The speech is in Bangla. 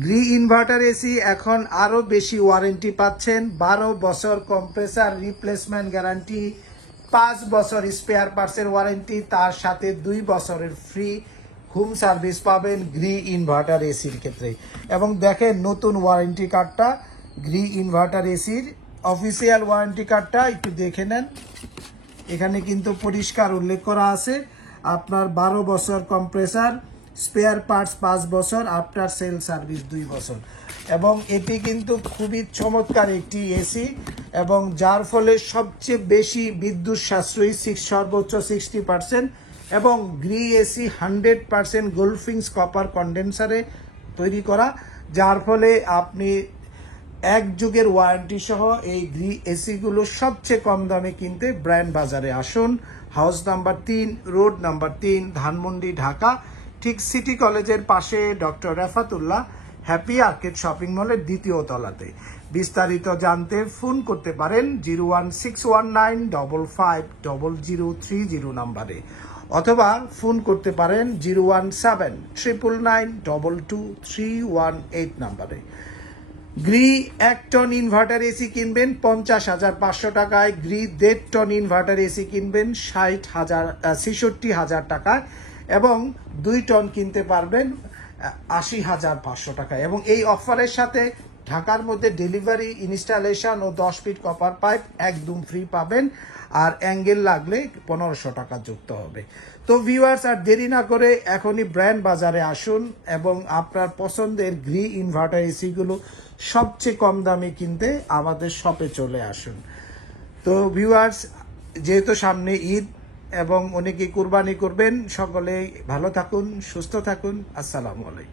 গ্রি ইনভার্টার এসি এখন আরো বেশি ওয়ারেন্টি পাচ্ছেন। 12 বছর কম্প্রেসার রিপ্লেসমেন্ট গ্যারান্টি, 5 বছর স্পেয়ার পার্টসের ওয়ারেন্টি, তার সাথে 2 বছরের ফ্রি হোম সার্ভিস পাবেন গ্রি ইনভার্টার এসির ক্ষেত্রে। এবং দেখেন নতুন ওয়ারেন্টি কার্ডটা, গ্রি ইনভার্টার এসির অফিসিয়াল ওয়ারেন্টি কার্ডটা একটু দেখে নেন। এখানে কিন্তু পরিষ্কার উল্লেখ করা আছে আপনার 12 বছর কম্প্রেসার, স্পেয়ার পার্টস 5 বছর, আফটার সেল সার্ভিস 2 বছর। এবং এটি কিন্তু খুবই চমৎকার একটি এসি, এবং যার ফলে সবচেয়ে বেশি বিদ্যুৎ সাশ্রয়ী, সর্বোচ্চ 60%। এবং গ্রি এসি 100% গোল্ডফিংস কপার কন্ডেন্সারে তৈরি করা, যার ফলে আপনি এক যুগের ওয়ারেন্টি সহ এই গ্রি এসিগুলো সবচেয়ে কম দামে কিনতে ব্র্যান্ড বাজারে আসুন। House number 3, road number 3, Dhanmondi, Dhaka, ঠিক সিটি কলেজের পাশে doctor Refatullah happy arcade shopping মলের 2য় তলাতে। বিস্তারিত জানতে ফোন করতে পারেন 01619550030 নাম্বারে, অথবা ফোন করতে পারেন 01799922318 নাম্বারে। গ্রি 1 টন ইনভার্টার এসি কিনবেন 50,500 টাকায়, গ্রি 1.5 টন ইনভার্টার এসি কিনবেন 66,000 টাকায়, এবং 2 টন কিনতে পারবেন 80,500 টাকায়। এবং এই অফারের সাথে ঢাকার মধ্যে ডেলিভারি, ইনস্টলেশন ও 10 ফিট কপার পাইপ একদম ফ্রি পাবেন, আর অ্যাঙ্গেল লাগলে 1500 টাকা যুক্ত হবে। তো ভিউয়ার্স, আর দেরি না করে এখনই ব্র্যান্ড বাজারে আসুন এবং আপনার পছন্দের গ্রি ইনভার্টার এসিগুলো সবচেয়ে কম দামে কিনতে আমাদের শপে চলে আসুন। তো ভিউয়ার্স, যেহেতু সামনে ঈদ এবং অনেকে কুরবানি করবেন, সকলে ভালো থাকুন, সুস্থ থাকুন। আসসালামু আলাইকুম।